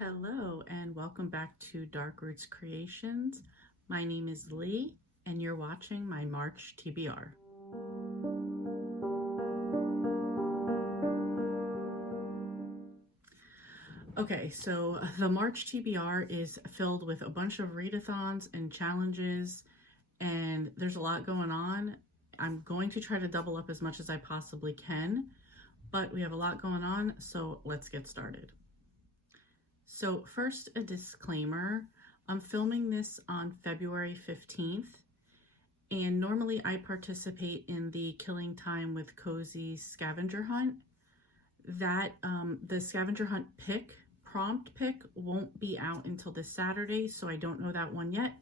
Hello and welcome back to Dark Roots Creations. My name is Lee and you're watching my March TBR. Okay, so the March TBR is filled with a bunch of readathons and challenges, and there's a lot going on. I'm going to try to double up as much as I possibly can, but we have a lot going on, so let's get started. So first, a disclaimer. I'm filming this on February 15th, and normally I participate in the Killing Time with Cozies scavenger hunt. The scavenger hunt prompt pick won't be out until this Saturday, so I don't know that one yet.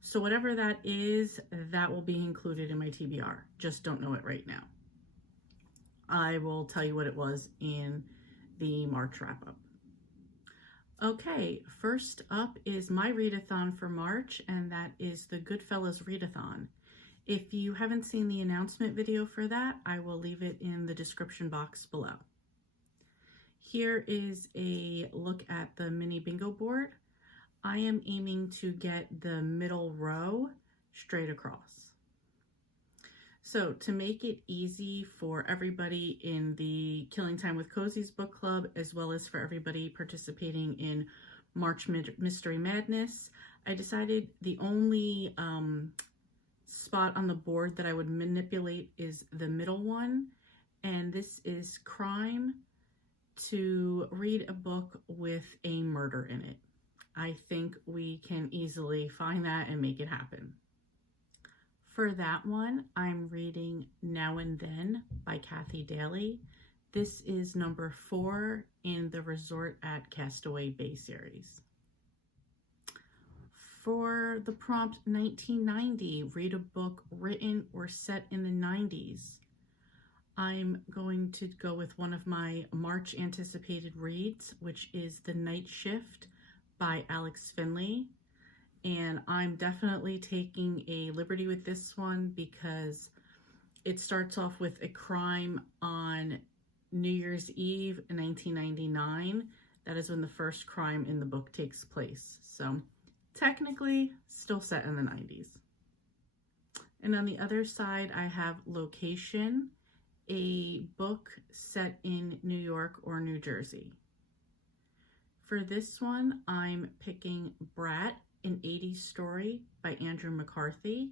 So whatever that is, that will be included in my TBR. Just don't know it right now. I will tell you what it was in the March wrap-up. Okay, first up is my readathon for March, and that is the Goodfellas Readathon. If you haven't seen the announcement video for that, I will leave it in the description box below. Here is a look at the mini bingo board. I am aiming to get the middle row straight across. So to make it easy for everybody in the Killing Time with Cozies book club, as well as for everybody participating in March Mystery Madness, I decided the only spot on the board that I would manipulate is the middle one. And this is crime, to read a book with a murder in it. I think we can easily find that and make it happen. For that one, I'm reading Now and Then by Kathy Daly. This is number 4 in the Resort at Castaway Bay series. For the prompt 1990, read a book written or set in the 90s. I'm going to go with one of my March anticipated reads, which is The Night Shift by Alex Finley. And I'm definitely taking a liberty with this one because it starts off with a crime on New Year's Eve in 1999. That is when the first crime in the book takes place. So technically still set in the 90s. And on the other side, I have Location, a book set in New York or New Jersey. For this one, I'm picking Brat, an 80s story by Andrew McCarthy.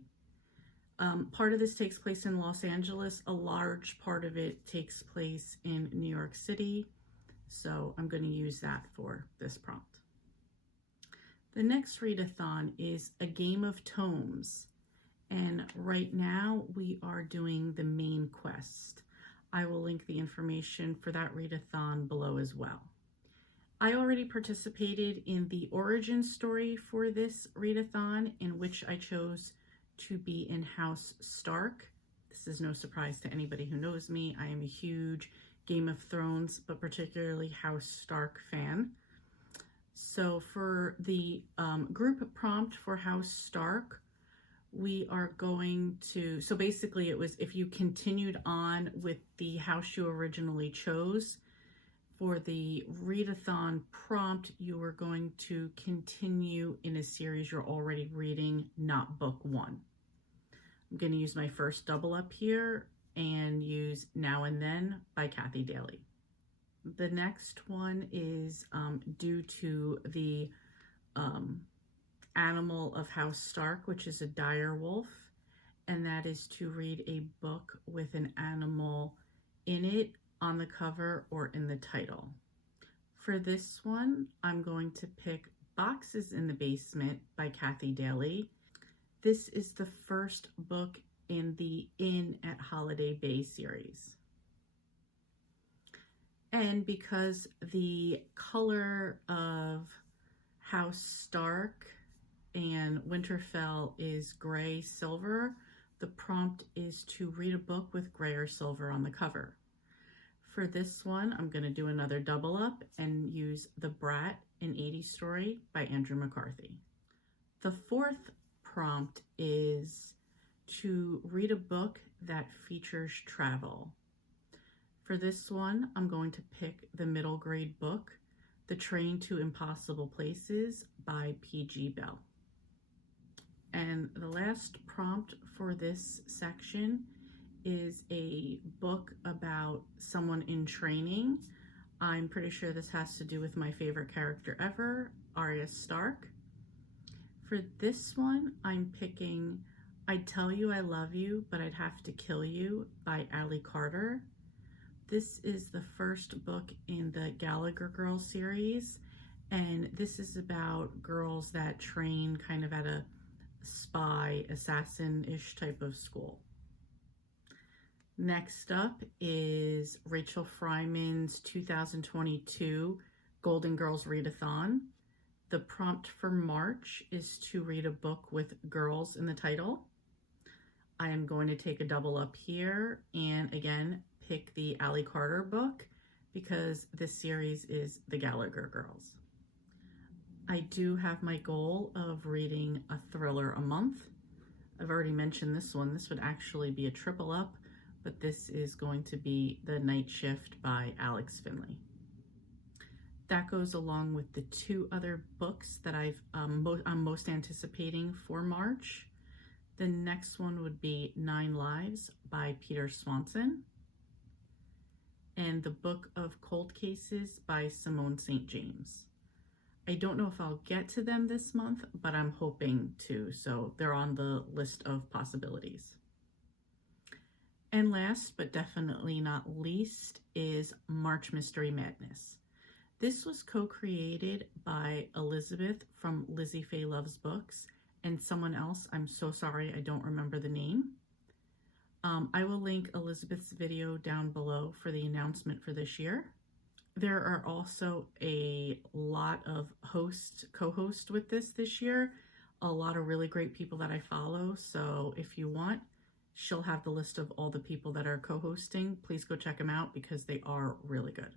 Part of this takes place in Los Angeles. A large part of it takes place in New York City. So I'm going to use that for this prompt. The next readathon is A Game of Tomes. And right now we are doing the main quest. I will link the information for that readathon below as well. I already participated in the origin story for this readathon, in which I chose to be in House Stark. This is no surprise to anybody who knows me. I am a huge Game of Thrones, but particularly House Stark fan. So for the group prompt for House Stark, we are going to, so basically it was if you continued on with the house you originally chose. For the readathon prompt, you are going to continue in a series you're already reading, not book 1. I'm going to use my first double up here and use Now and Then by Kathy Daly. The next one is due to the animal of House Stark, which is a dire wolf, and that is to read a book with an animal in it, on the cover or in the title. For this one, I'm going to pick Boxes in the Basement by Kathy Daly. This is the first book in the Inn at Holiday Bay series. And because the color of House Stark and Winterfell is gray silver, the prompt is to read a book with gray or silver on the cover. For this one, I'm going to do another double up and use The Brat, an 80s story by Andrew McCarthy. The fourth prompt is to read a book that features travel. For this one, I'm going to pick the middle grade book, The Train to Impossible Places by P.G. Bell. And the last prompt for this section is a book about someone in training. I'm pretty sure this has to do with my favorite character ever, Arya Stark. For this one, I'm picking I'd Tell You I Love You, But I'd Have to Kill You by Ally Carter. This is the first book in the Gallagher Girls series, and this is about girls that train kind of at a spy, assassin-ish type of school. Next up is Rachel Fryman's 2022 Golden Girls Readathon. The prompt for March is to read a book with girls in the title. I am going to take a double up here and again pick the Ally Carter book because this series is the Gallagher Girls. I do have my goal of reading a thriller a month. I've already mentioned this one. This would actually be a triple up, but this is going to be The Night Shift by Alex Finley. That goes along with the two other books that I'm most anticipating for March. The next one would be 9 Lives by Peter Swanson, and The Book of Cold Cases by Simone St. James. I don't know if I'll get to them this month, but I'm hoping to, so they're on the list of possibilities. And last, but definitely not least, is March Mystery Madness. This was co-created by Elizabeth from Lizzie Faye Loves Books and someone else. I'm so sorry, I don't remember the name. I will link Elizabeth's video down below for the announcement for this year. There are also a lot of co-hosts with this year, a lot of really great people that I follow. So if you want, she'll have the list of all the people that are co-hosting. Please go check them out because they are really good.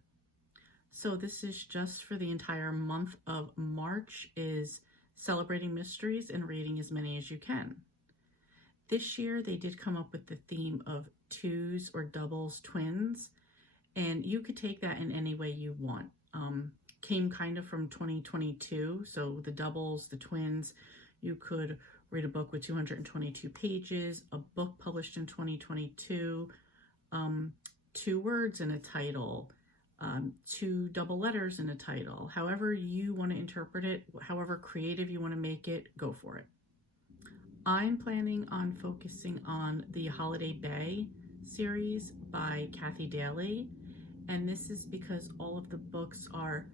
So this is just for the entire month of March, is celebrating mysteries and reading as many as you can. This year they did come up with the theme of twos or doubles, twins, and you could take that in any way you want. Came kind of from 2022, so the doubles, the twins, you could read a book with 222 pages, a book published in 2022, 2 words in a title, 2 double letters in a title. However you want to interpret it, however creative you want to make it, go for it. I'm planning on focusing on the Holiday Bay series by Kathy Daly, and this is because all of the books are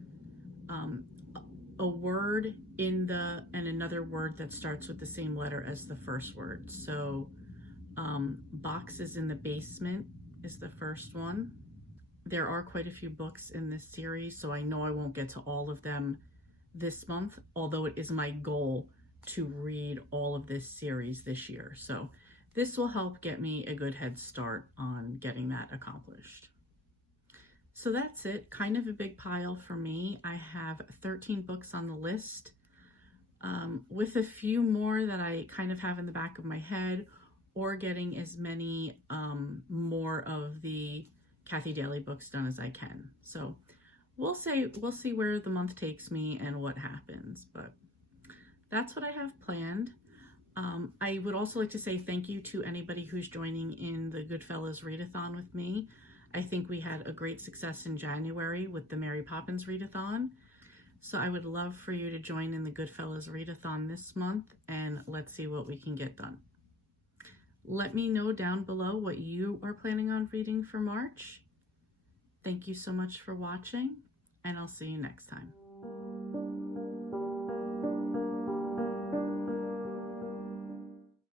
a word and another word that starts with the same letter as the first word. So Boxes in the Basement is the first one. There are quite a few books in this series, so I know I won't get to all of them this month, although it is my goal to read all of this series this year. So this will help get me a good head start on getting that accomplished. So that's it, kind of a big pile for me. I have 13 books on the list, with a few more that I kind of have in the back of my head, or getting as many more of the Kathy Daly books done as I can. So we'll see where the month takes me and what happens, but that's what I have planned. I would also like to say thank you to anybody who's joining in the Goodfellas Readathon with me. I think we had a great success in January with the Mary Poppins Readathon. So I would love for you to join in the Goodfellas Readathon this month, and let's see what we can get done. Let me know down below what you are planning on reading for March. Thank you so much for watching, and I'll see you next time.